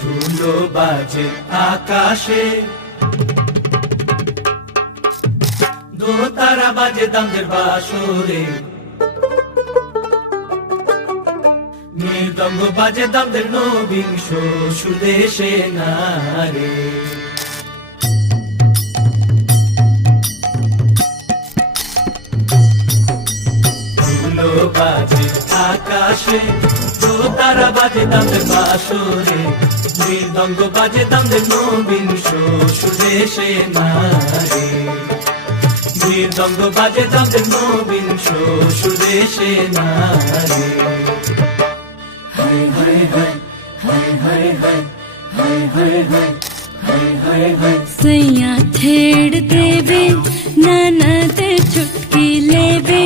ধুলো বাজে আকাশে, দোতারা বাজে দামদের বাসরে, মৃদঙ্গ বাজে দামদের নবিংশ সুদেশে নারে। ধুলো বাজে আকাশে, দোতারা বাজে দামদের বাসরে, মৃদঙ্গ বাজে দামদের নবিংশ সুদেশে নারে। মৃদঙ্গ বাজে দামদের নবিংশ সুদেশে নারে। सैया छेड़ देवे ननद चुटकी लेवे,